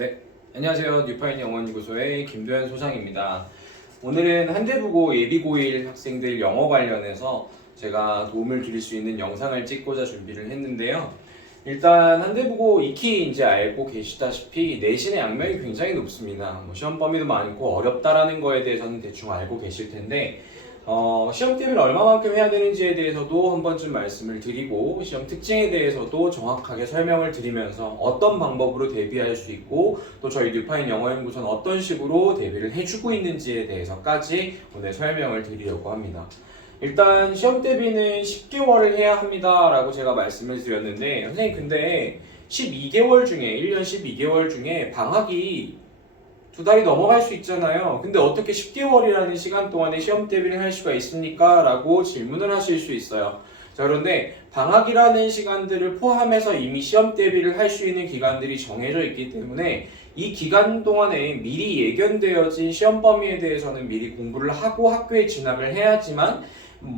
네, 안녕하세요. 뉴파인 영어연구소의 김도현 소장입니다. 오늘은 한대부고 예비고1 학생들 영어 관련해서 제가 도움을 드릴 수 있는 영상을 찍고자 준비를 했는데요. 일단 한대부고 익히 이제 알고 계시다시피 내신의 악명이 굉장히 높습니다. 시험 범위도 많고 어렵다라는 거에 대해서는 대충 알고 계실 텐데 시험 대비를 얼마만큼 해야 되는지에 대해서도 한 번쯤 말씀을 드리고 시험 특징에 대해서도 정확하게 설명을 드리면서 어떤 방법으로 대비할 수 있고 또 저희 뉴파인 영어연구소는 어떤 식으로 대비를 해주고 있는지에 대해서까지 오늘 설명을 드리려고 합니다. 일단 시험 대비는 10개월을 해야 합니다 라고 제가 말씀을 드렸는데 선생님 근데 12개월 중에 1년 12개월 중에 방학이 2달이 넘어갈 수 있잖아요. 근데 어떻게 10개월이라는 시간 동안에 시험 대비를 할 수가 있습니까? 라고 질문을 하실 수 있어요. 자, 그런데 방학이라는 시간들을 포함해서 이미 시험 대비를 할 수 있는 기간들이 정해져 있기 때문에 이 기간 동안에 미리 예견되어진 시험 범위에 대해서는 미리 공부를 하고 학교에 진학을 해야지만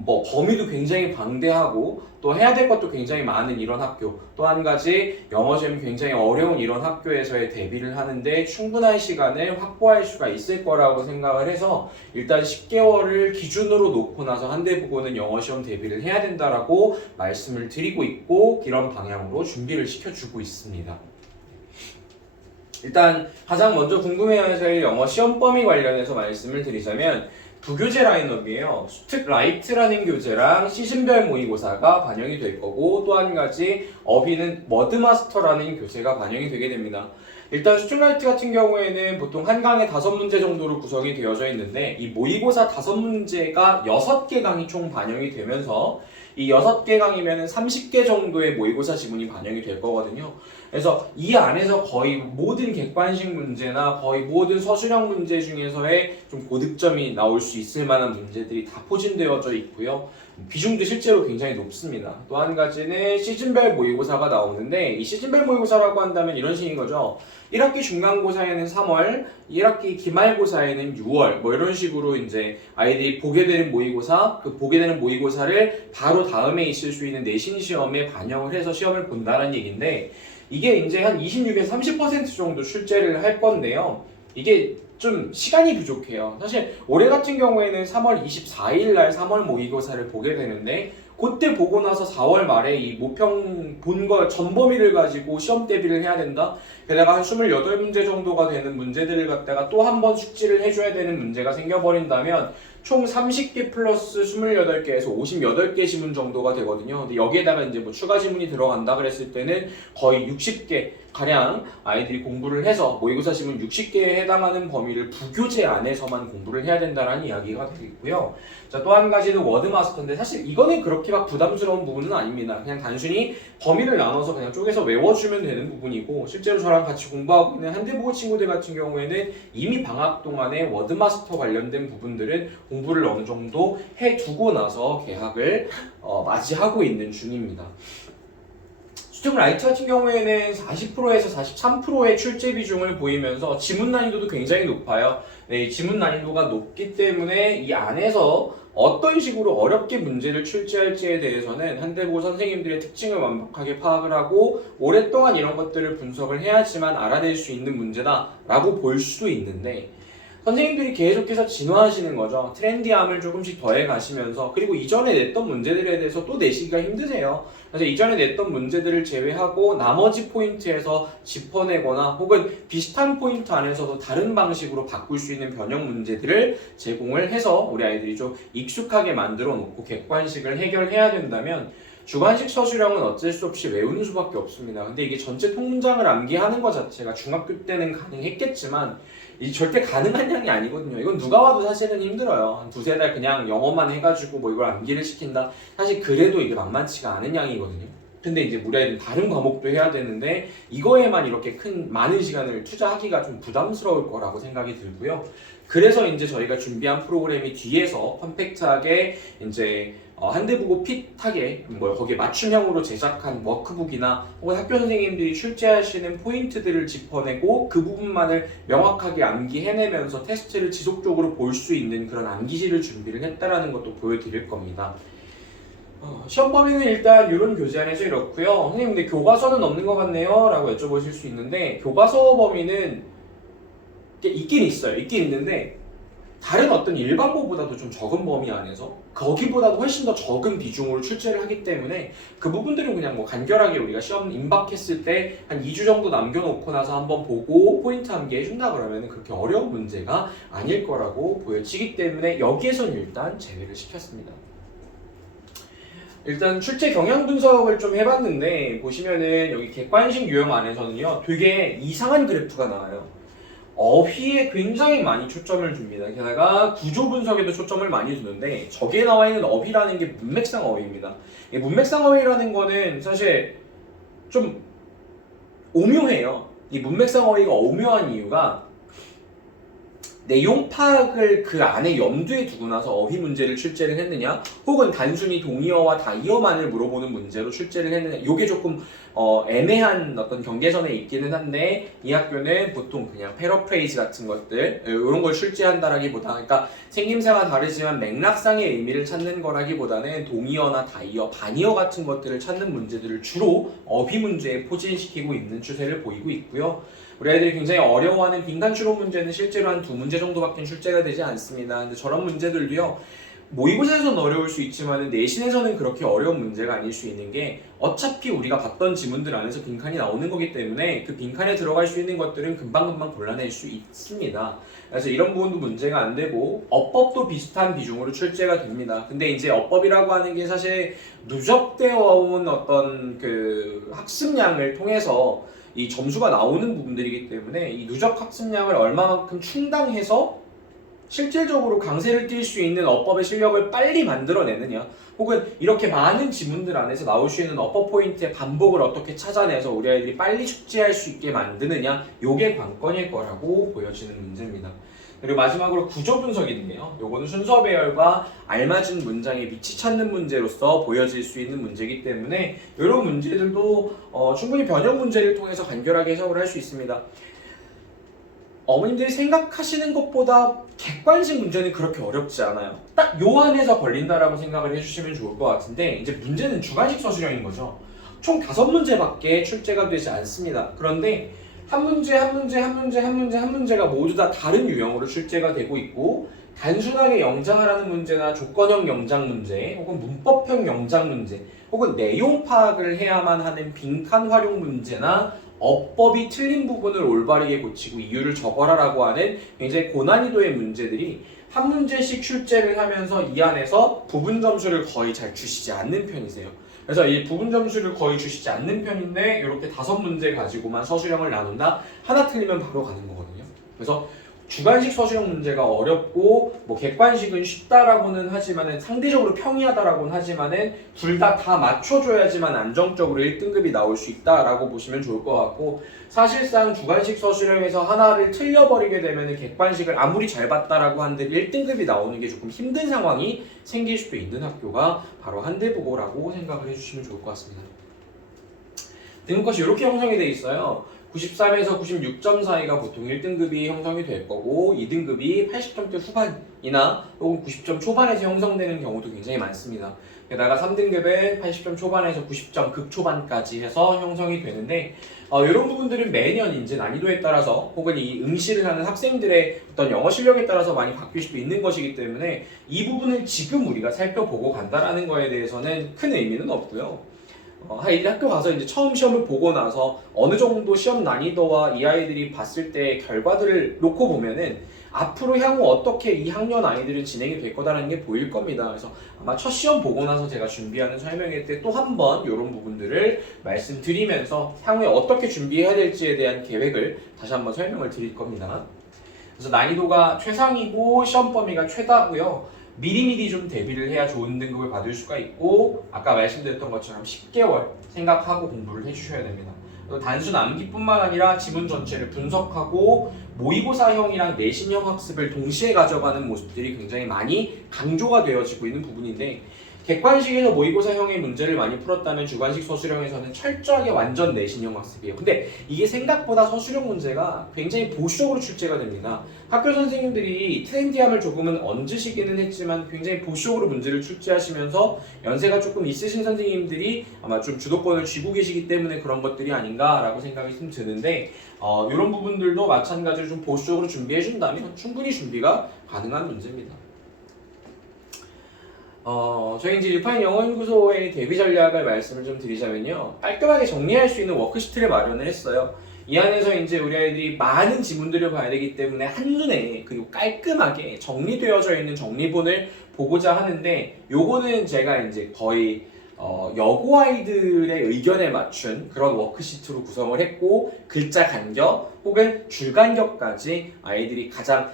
범위도 굉장히 방대하고 또 해야 될 것도 굉장히 많은 이런 학교, 또 한 가지 영어 시험이 굉장히 어려운 이런 학교에서의 대비를 하는데 충분한 시간을 확보할 수가 있을 거라고 생각을 해서 일단 10개월을 기준으로 놓고 나서 한대부고는 영어 시험 대비를 해야 된다라고 말씀을 드리고 있고 이런 방향으로 준비를 시켜주고 있습니다. 일단 가장 먼저 궁금해하실 영어 시험 범위 관련해서 말씀을 드리자면 부교재 라인업이에요. 수특 라이트라는 교재랑 시즌별 모의고사가 반영이 될 거고 또 한 가지 어휘는 머드마스터라는 교재가 반영이 되게 됩니다. 일단 수특 라이트 같은 경우에는 보통 한 강에 5문제 정도로 구성이 되어져 있는데 이 모의고사 5문제가 6개 강이 총 반영이 되면서 이 6개 강이면 30개 정도의 모의고사 지문이 반영이 될 거거든요. 그래서 이 안에서 거의 모든 객관식 문제나 거의 모든 서술형 문제 중에서의 좀 고득점이 나올 수 있을 만한 문제들이 다 포진되어져 있고요. 비중도 실제로 굉장히 높습니다. 또 한 가지는 시즌별 모의고사가 나오는데 이 시즌별 모의고사라고 한다면 이런 식인 거죠. 1학기 중간고사에는 3월, 1학기 기말고사에는 6월 이런 식으로 이제 아이들이 보게 되는 모의고사, 그 보게 되는 모의고사를 바로 다음에 있을 수 있는 내신 시험에 반영을 해서 시험을 본다는 얘기인데 이게 이제 한 26에서 30% 정도 출제를 할 건데요. 이게 좀 시간이 부족해요. 사실 올해 같은 경우에는 3월 24일 날 3월 모의고사를 보게 되는데 그때 보고 나서 4월 말에 이 모평 본 거 전범위를 가지고 시험 대비를 해야 된다. 게다가 한 28문제 정도가 되는 문제들을 갖다가 또 한 번 숙지를 해줘야 되는 문제가 생겨버린다면 총 30개 플러스 28개에서 58개 지문 정도가 되거든요. 근데 여기에다가 이제 추가 지문이 들어간다 그랬을 때는 거의 60개 가량 아이들이 공부를 해서 모의고사 지문 60개에 해당하는 범위를 부교재 안에서만 공부를 해야 된다는 이야기가 되겠고요. 자, 또 한 가지는 워드마스터인데 사실 이거는 그렇게 막 부담스러운 부분은 아닙니다. 그냥 단순히 범위를 나눠서 그냥 쪼개서 외워주면 되는 부분이고 실제로 저랑 같이 공부하고 있는 한대부고 친구들 같은 경우에는 이미 방학 동안에 워드마스터 관련된 부분들은 공부를 어느 정도 해두고 나서 개학을 맞이하고 있는 중입니다. 수특 라이트 같은 경우에는 40%에서 43%의 출제 비중을 보이면서 지문 난이도도 굉장히 높아요. 네, 지문 난이도가 높기 때문에 이 안에서 어떤 식으로 어렵게 문제를 출제할지에 대해서는 한대부고 선생님들의 특징을 완벽하게 파악을 하고 오랫동안 이런 것들을 분석을 해야지만 알아낼 수 있는 문제다라고 볼 수도 있는데 선생님들이 계속해서 진화하시는 거죠. 트렌디함을 조금씩 더해 가시면서 그리고 이전에 냈던 문제들에 대해서 또 내시기가 힘드세요. 그래서 이전에 냈던 문제들을 제외하고 나머지 포인트에서 짚어내거나 혹은 비슷한 포인트 안에서도 다른 방식으로 바꿀 수 있는 변형 문제들을 제공을 해서 우리 아이들이 좀 익숙하게 만들어 놓고 객관식을 해결해야 된다면 주관식 서술형은 어쩔 수 없이 외우는 수밖에 없습니다. 근데 이게 전체 통문장을 암기하는 것 자체가 중학교 때는 가능했겠지만 이 절대 가능한 양이 아니거든요. 이건 누가 와도 사실은 힘들어요. 한 2-3달 그냥 영어만 해가지고 이걸 암기를 시킨다. 사실 그래도 이게 만만치가 않은 양이거든요. 근데 이제 우리 아이들은 다른 과목도 해야 되는데 이거에만 이렇게 많은 시간을 투자하기가 좀 부담스러울 거라고 생각이 들고요. 그래서 이제 저희가 준비한 프로그램이 뒤에서 컴팩트하게 이제 한대부고 핏하게 거기에 맞춤형으로 제작한 워크북이나 혹은 학교 선생님들이 출제하시는 포인트들을 짚어내고 그 부분만을 명확하게 암기해내면서 테스트를 지속적으로 볼 수 있는 그런 암기실을 준비를 했다라는 것도 보여드릴 겁니다. 시험 범위는 일단 이런 교재 안에서 이렇고요. 선생님 근데 교과서는 없는 것 같네요 라고 여쭤보실 수 있는데 교과서 범위는 있긴 있어요. 있긴 있는데 다른 어떤 일반고보다도 좀 적은 범위 안에서 거기보다도 훨씬 더 적은 비중으로 출제를 하기 때문에 그 부분들은 그냥 뭐 간결하게 우리가 시험 임박했을 때 한 2주 정도 남겨놓고 나서 한번 보고 포인트 암기 해준다 그러면 그렇게 어려운 문제가 아닐 거라고 보여지기 때문에 여기에선 일단 제외를 시켰습니다. 일단 출제 경향 분석을 좀 해봤는데 보시면은 여기 객관식 유형 안에서는요 되게 이상한 그래프가 나와요. 어휘에 굉장히 많이 초점을 줍니다. 게다가 구조 분석에도 초점을 많이 두는데 저기에 나와 있는 어휘라는 게 문맥상 어휘입니다. 이 문맥상 어휘라는 거는 사실 좀 오묘해요. 이 문맥상 어휘가 오묘한 이유가 내용 파악을 그 안에 염두에 두고 나서 어휘 문제를 출제를 했느냐 혹은 단순히 동의어와 다이어만을 물어보는 문제로 출제를 했느냐 이게 조금 애매한 어떤 경계선에 있기는 한데 이 학교는 보통 그냥 패러프레이즈 같은 것들 이런 걸 출제한다라기보다 그러니까 생김새가 다르지만 맥락상의 의미를 찾는 거라기보다는 동의어나 다이어, 반의어 같은 것들을 찾는 문제들을 주로 어휘 문제에 포진시키고 있는 추세를 보이고 있고요. 우리 아이들이 굉장히 어려워하는 빈칸 추론 문제는 실제로 한 2문제 정도밖에 출제가 되지 않습니다. 근데 저런 문제들도요. 모의고사에서는 어려울 수 있지만 내신에서는 그렇게 어려운 문제가 아닐 수 있는 게 어차피 우리가 봤던 지문들 안에서 빈칸이 나오는 거기 때문에 그 빈칸에 들어갈 수 있는 것들은 금방금방 골라낼 수 있습니다. 그래서 이런 부분도 문제가 안 되고 어법도 비슷한 비중으로 출제가 됩니다. 근데 이제 어법이라고 하는 게 사실 누적되어 온 어떤 그 학습량을 통해서 이 점수가 나오는 부분들이기 때문에 이 누적 학습량을 얼마만큼 충당해서 실질적으로 강세를 띌 수 있는 어법의 실력을 빨리 만들어내느냐 혹은 이렇게 많은 지문들 안에서 나올 수 있는 어법 포인트의 반복을 어떻게 찾아내서 우리 아이들이 빨리 숙지할 수 있게 만드느냐 요게 관건일 거라고 보여지는 문제입니다. 그리고 마지막으로 구조 분석인데요. 요거는 순서 배열과 알맞은 문장의 위치 찾는 문제로서 보여질 수 있는 문제이기 때문에 이런 문제들도 충분히 변형 문제를 통해서 간결하게 해석을 할 수 있습니다. 어머님들이 생각하시는 것보다 객관식 문제는 그렇게 어렵지 않아요. 딱 요 안에서 걸린다라고 생각을 해주시면 좋을 것 같은데 이제 문제는 주관식 서술형인 거죠. 총 5문제밖에 출제가 되지 않습니다. 그런데 한 문제가 모두 다 다른 유형으로 출제가 되고 있고 단순하게 영장을 하는 문제나 조건형 영장 문제 혹은 문법형 영장 문제 혹은 내용 파악을 해야만 하는 빈칸 활용 문제나 어법이 틀린 부분을 올바르게 고치고 이유를 적어라라고 하는 굉장히 고난이도의 문제들이 한 문제씩 출제를 하면서 이 안에서 부분 점수를 거의 잘 주시지 않는 편이세요. 그래서 이 부분 점수를 거의 주시지 않는 편인데 이렇게 5문제 가지고만 서술형을 나눈다? 하나 틀리면 바로 가는 거거든요. 그래서 주관식 서술형 문제가 어렵고 뭐 객관식은 쉽다라고는 하지만은 상대적으로 평이하다라고는 하지만은 둘 다 맞춰줘야지만 안정적으로 1등급이 나올 수 있다라고 보시면 좋을 것 같고 사실상 주관식 서술형에서 하나를 틀려버리게 되면은 객관식을 아무리 잘 봤다라고 한들 1등급이 나오는 게 조금 힘든 상황이 생길 수도 있는 학교가 바로 한대부고라고 생각을 해주시면 좋을 것 같습니다. 등급컷이 이렇게 형성이 되어 있어요. 93에서 96점 사이가 보통 1등급이 형성이 될 거고 2등급이 80점대 후반이나 혹은 90점 초반에서 형성되는 경우도 굉장히 많습니다. 게다가 3등급은 80점 초반에서 90점 극초반까지 해서 형성이 되는데 이런 부분들은 매년 이제 난이도에 따라서 혹은 이 응시를 하는 학생들의 어떤 영어 실력에 따라서 많이 바뀔 수도 있는 것이기 때문에 이 부분을 지금 우리가 살펴보고 간다라는 거에 대해서는 큰 의미는 없고요. 아이들이 학교 가서 이제 처음 시험을 보고 나서 어느 정도 시험 난이도와 이 아이들이 봤을 때 결과들을 놓고 보면은 앞으로 향후 어떻게 이 학년 아이들은 진행이 될 거다라는 게 보일 겁니다. 그래서 아마 첫 시험 보고 나서 제가 준비하는 설명회 때 또 한 번 이런 부분들을 말씀드리면서 향후에 어떻게 준비해야 될지에 대한 계획을 다시 한번 설명을 드릴 겁니다. 그래서 난이도가 최상이고 시험 범위가 최다고요. 미리미리 좀 대비를 해야 좋은 등급을 받을 수가 있고 아까 말씀드렸던 것처럼 10개월 생각하고 공부를 해주셔야 됩니다. 단순 암기뿐만 아니라 지문 전체를 분석하고 모의고사형이랑 내신형 학습을 동시에 가져가는 모습들이 굉장히 많이 강조가 되어지고 있는 부분인데 객관식에서 모의고사형의 문제를 많이 풀었다면 주관식 서술형에서는 철저하게 완전 내신형 학습이에요. 근데 이게 생각보다 서술형 문제가 굉장히 보수적으로 출제가 됩니다. 학교 선생님들이 트렌디함을 조금은 얹으시기는 했지만 굉장히 보수적으로 문제를 출제하시면서 연세가 조금 있으신 선생님들이 아마 좀 주도권을 쥐고 계시기 때문에 그런 것들이 아닌가라고 생각이 좀 드는데 이런 부분들도 마찬가지로 좀 보수적으로 준비해준다면 충분히 준비가 가능한 문제입니다. 저희 이제 유파인 영어연구소의 대비 전략을 말씀을 좀 드리자면요. 깔끔하게 정리할 수 있는 워크시트를 마련을 했어요. 이 안에서 이제 우리 아이들이 많은 지문들을 봐야 되기 때문에 한눈에 그리고 깔끔하게 정리되어져 있는 정리본을 보고자 하는데 요거는 제가 이제 거의 여고 아이들의 의견에 맞춘 그런 워크시트로 구성을 했고 글자 간격 혹은 줄 간격까지 아이들이 가장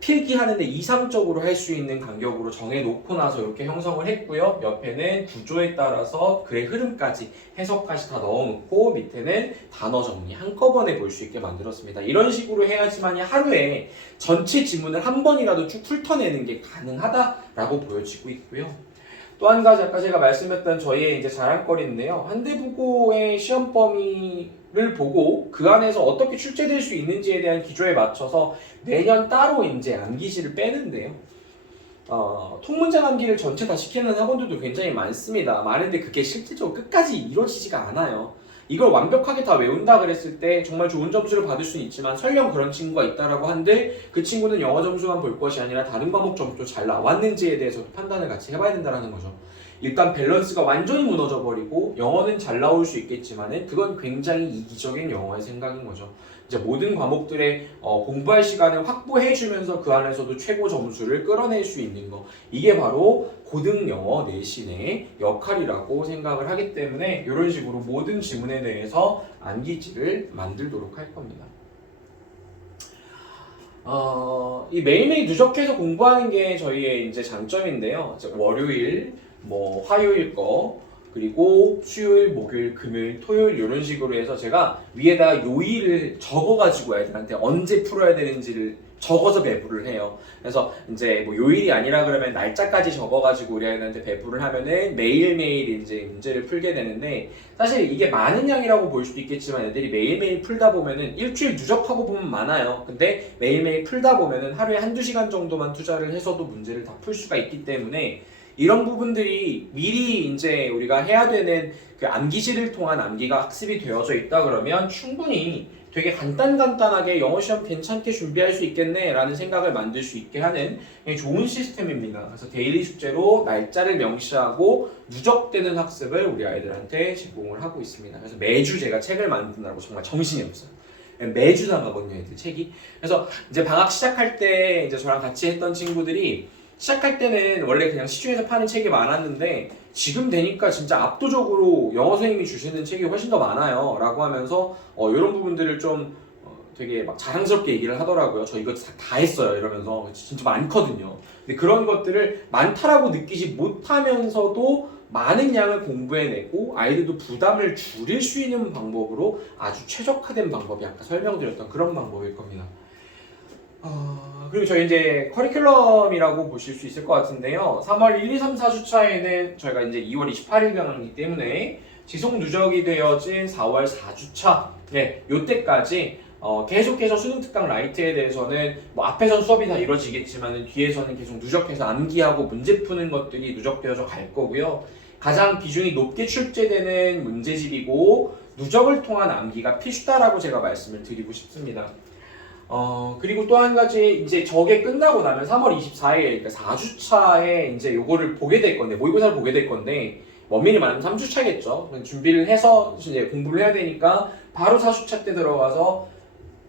필기하는데 이상적으로 할 수 있는 간격으로 정해놓고 나서 이렇게 형성을 했고요. 옆에는 구조에 따라서 글의 흐름까지 해석까지 다 넣어놓고 밑에는 단어 정리 한꺼번에 볼 수 있게 만들었습니다. 이런 식으로 해야지만이 하루에 전체 지문을 한 번이라도 쭉 훑어내는 게 가능하다라고 보여지고 있고요. 또 한 가지 아까 제가 말씀했던 저희의 이제 자랑거리인데요. 한대부고의 시험 범위를 보고 그 안에서 어떻게 출제될 수 있는지에 대한 기조에 맞춰서 매년 따로 이제 암기시를 빼는데요. 통문장 암기를 전체 다 시키는 학원들도 굉장히 많습니다. 많은데 그게 실질적으로 끝까지 이루어지지가 않아요. 이걸 완벽하게 다 외운다 그랬을 때 정말 좋은 점수를 받을 수는 있지만 설령 그런 친구가 있다라고 한들 그 친구는 영어 점수만 볼 것이 아니라 다른 과목 점수도 잘 나왔는지에 대해서 판단을 같이 해봐야 된다는 거죠. 일단 밸런스가 완전히 무너져 버리고 영어는 잘 나올 수 있겠지만은 그건 굉장히 이기적인 영어의 생각인 거죠. 이제 모든 과목들의 공부할 시간을 확보해 주면서 그 안에서도 최고 점수를 끌어낼 수 있는 거, 이게 바로 고등 영어 내신의 역할이라고 생각을 하기 때문에 이런 식으로 모든 지문에 대해서 암기지를 만들도록 할 겁니다. 이 매일매일 누적해서 공부하는 게 저희의 이제 장점인데요. 월요일, 화요일 거, 그리고 수요일, 목요일, 금요일, 토요일 이런 식으로 해서 제가 위에다가 요일을 적어가지고 애들한테 언제 풀어야 되는지를 적어서 배부를 해요. 그래서 이제 요일이 아니라 그러면 날짜까지 적어가지고 우리 아이들한테 배부를 하면은 매일매일 이제 문제를 풀게 되는데 사실 이게 많은 양이라고 볼 수도 있겠지만 애들이 매일매일 풀다 보면은 일주일 누적하고 보면 많아요. 근데 매일매일 풀다 보면은 하루에 한두 시간 정도만 투자를 해서도 문제를 다 풀 수가 있기 때문에 이런 부분들이 미리 이제 우리가 해야 되는 그 암기시를 통한 암기가 학습이 되어져 있다 그러면 충분히 되게 간단하게 영어 시험 괜찮게 준비할 수 있겠네 라는 생각을 만들 수 있게 하는 좋은 시스템입니다. 그래서 데일리 숙제로 날짜를 명시하고 누적되는 학습을 우리 아이들한테 제공을 하고 있습니다. 그래서 매주 제가 책을 만드느라고 정말 정신이 없어요. 매주 나가거든요, 애들 책이. 그래서 이제 방학 시작할 때 이제 저랑 같이 했던 친구들이 시작할 때는 원래 그냥 시중에서 파는 책이 많았는데 지금 되니까 진짜 압도적으로 영어 선생님이 주시는 책이 훨씬 더 많아요 라고 하면서 이런 부분들을 좀 되게 막 자랑스럽게 얘기를 하더라고요. 저 이거 다 했어요 이러면서. 진짜 많거든요. 근데 그런 것들을 많다라고 느끼지 못하면서도 많은 양을 공부해내고 아이들도 부담을 줄일 수 있는 방법으로 아주 최적화된 방법이 아까 설명드렸던 그런 방법일 겁니다. 그리고 저희 이제 커리큘럼이라고 보실 수 있을 것 같은데요. 3월 1, 2, 3, 4주차에는 저희가 이제 2월 28일 병이기 때문에 지속 누적이 되어진 4월 4주차, 요때까지 계속해서 수능 특강 라이트에 대해서는 앞에선 수업이 다 이루어지겠지만 뒤에서는 계속 누적해서 암기하고 문제 푸는 것들이 누적되어져 갈 거고요. 가장 비중이 높게 출제되는 문제집이고 누적을 통한 암기가 필수다라고 제가 말씀을 드리고 싶습니다. 그리고 또 한 가지 이제 저게 끝나고 나면 3월 24일 그러니까 4주차에 이제 요거를 보게 될 건데 모의고사를 보게 될 건데 엄밀히 말하면 3주차겠죠. 준비를 해서 이제 공부를 해야 되니까 바로 4주차 때 들어가서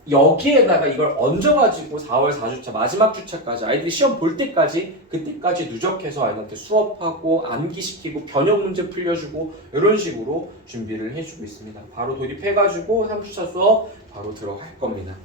여기에다가 이걸 얹어가지고 4월 4주차 마지막 주차까지 아이들이 시험 볼 때까지 그때까지 누적해서 아이들한테 수업하고 암기시키고 변형 문제 풀려주고 이런 식으로 준비를 해주고 있습니다. 바로 도입해가지고 3주차 수업 바로 들어갈 겁니다.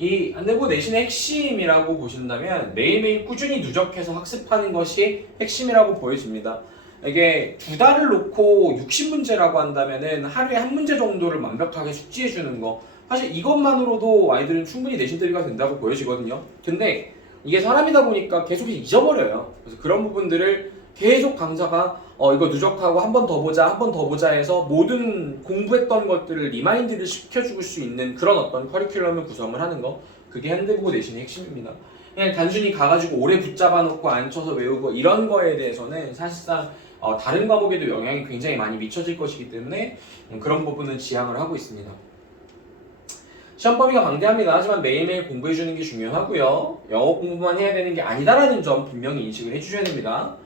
이 안내부 내신의 핵심이라고 보신다면 매일매일 꾸준히 누적해서 학습하는 것이 핵심이라고 보여집니다. 이게 2달을 놓고 60문제라고 한다면은 하루에 한 문제 정도를 완벽하게 숙지해 주는 거, 사실 이것만으로도 아이들은 충분히 내신 대비가 된다고 보여지거든요. 근데 이게 사람이다 보니까 계속 잊어버려요. 그래서 그런 부분들을 계속 강사가 이거 누적하고 한 번 더 보자, 한 번 더 보자 해서 모든 공부했던 것들을 리마인드를 시켜줄 수 있는 그런 어떤 커리큘럼을 구성을 하는 거, 그게 현대국어 내신의 핵심입니다. 그냥 단순히 가가지고 오래 붙잡아 놓고 앉혀서 외우고 이런 거에 대해서는 사실상 다른 과목에도 영향이 굉장히 많이 미쳐질 것이기 때문에 그런 부분은 지양을 하고 있습니다. 시험 범위가 방대합니다. 하지만 매일매일 공부해주는 게 중요하고요. 영어 공부만 해야 되는 게 아니다라는 점 분명히 인식을 해주셔야 됩니다.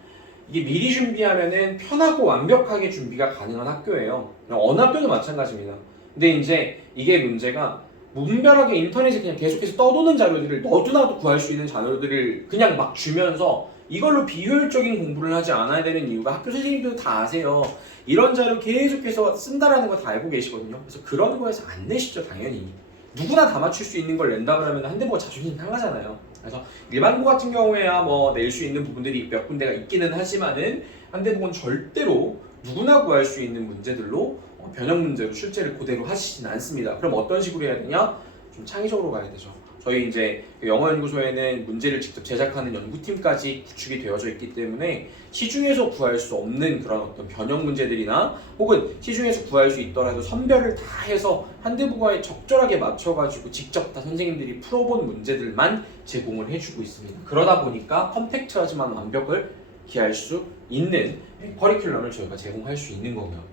이게 미리 준비하면은 편하고 완벽하게 준비가 가능한 학교예요. 어느 학교도 마찬가지입니다. 근데 이제 이게 문제가 무분별하게 인터넷에 그냥 계속해서 떠도는 자료들을 너도나도 구할 수 있는 자료들을 그냥 막 주면서 이걸로 비효율적인 공부를 하지 않아야 되는 이유가 학교 선생님들도 다 아세요. 이런 자료 계속해서 쓴다라는 거 다 알고 계시거든요. 그래서 그런 거에서 안 내시죠, 당연히. 누구나 다 맞출 수 있는 걸 낸다 그러면 한대보가 자존심 상하잖아요. 그래서 일반고 같은 경우에야 뭐 낼 수 있는 부분들이 몇 군데가 있기는 하지만은 한대보건 절대로 누구나 구할 수 있는 문제들로 변형 문제로 출제를 그대로 하시진 않습니다. 그럼 어떤 식으로 해야 되냐? 좀 창의적으로 가야 되죠. 저희 이제 영어연구소에는 문제를 직접 제작하는 연구팀까지 구축이 되어져 있기 때문에 시중에서 구할 수 없는 그런 어떤 변형 문제들이나 혹은 시중에서 구할 수 있더라도 선별을 다 해서 한대부과에 적절하게 맞춰가지고 직접 다 선생님들이 풀어본 문제들만 제공을 해주고 있습니다. 그러다 보니까 컴팩트하지만 완벽을 기할 수 있는 커리큘럼을 저희가 제공할 수 있는 거고요.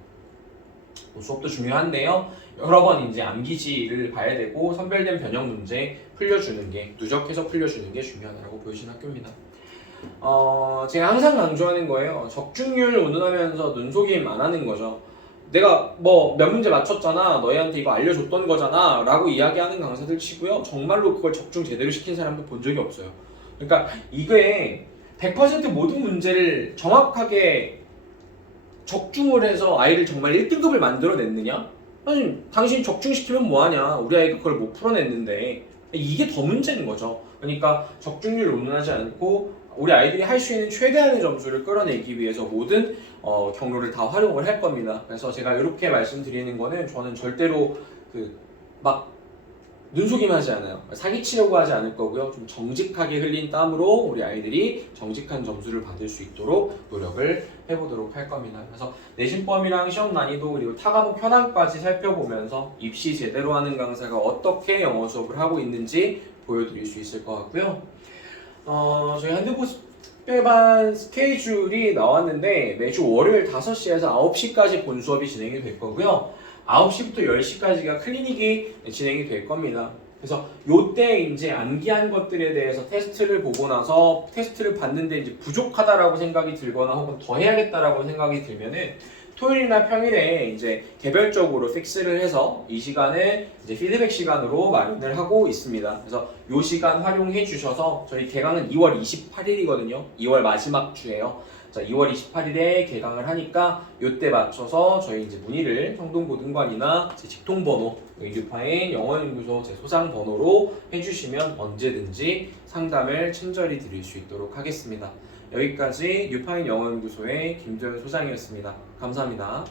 수업도 중요한데요. 여러 번 이제 암기지를 봐야 되고 선별된 변형 문제 풀려주는 게, 누적해서 풀려주는 게 중요하다고 보여지는 학교입니다. 제가 항상 강조하는 거예요. 적중률 운운하면서 눈속임 안 하는 거죠. 내가 뭐 몇 문제 맞췄잖아, 너희한테 이거 알려줬던 거잖아 라고 이야기하는 강사들 치고요, 정말로 그걸 적중 제대로 시킨 사람도 본 적이 없어요. 그러니까 이게 100% 모든 문제를 정확하게 적중을 해서 아이를 정말 1등급을 만들어냈느냐? 아니, 당신이 적중시키면 뭐하냐? 우리 아이가 그걸 못 풀어냈는데. 이게 더 문제인 거죠. 그러니까 적중률을 운운하지 않고 우리 아이들이 할 수 있는 최대한의 점수를 끌어내기 위해서 모든 경로를 다 활용을 할 겁니다. 그래서 제가 이렇게 말씀드리는 거는 저는 절대로 막 눈속임하지 않아요. 사기치려고 하지 않을 거고요. 좀 정직하게 흘린 땀으로 우리 아이들이 정직한 점수를 받을 수 있도록 노력을 해보도록 할 겁니다. 그래서 내신범위랑 시험 난이도 그리고 타과목 현황까지 살펴보면서 입시 제대로 하는 강사가 어떻게 영어 수업을 하고 있는지 보여드릴 수 있을 것 같고요. 저희 한대고 특별반 스케줄이 나왔는데 매주 월요일 5시에서 9시까지 본 수업이 진행이 될 거고요. 9시부터 10시까지가 클리닉이 진행이 될 겁니다. 그래서 요때 이제 암기한 것들에 대해서 테스트를 보고 나서 테스트를 봤는데 이제 부족하다라고 생각이 들거나 혹은 더 해야겠다라고 생각이 들면은 토요일이나 평일에 이제 개별적으로 픽스를 해서 이 시간을 이제 피드백 시간으로 마련을 하고 있습니다. 그래서 요 시간 활용해 주셔서 저희 개강은 2월 28일이거든요. 2월 마지막 주에요. 자, 2월 28일에 개강을 하니까 요때 맞춰서 저희 이제 문의를 성동고등관이나 제 직통번호 뉴파인 영어연구소 제 소장번호로 해주시면 언제든지 상담을 친절히 드릴 수 있도록 하겠습니다. 여기까지 뉴파인 영어연구소의 김도현 소장이었습니다. 감사합니다.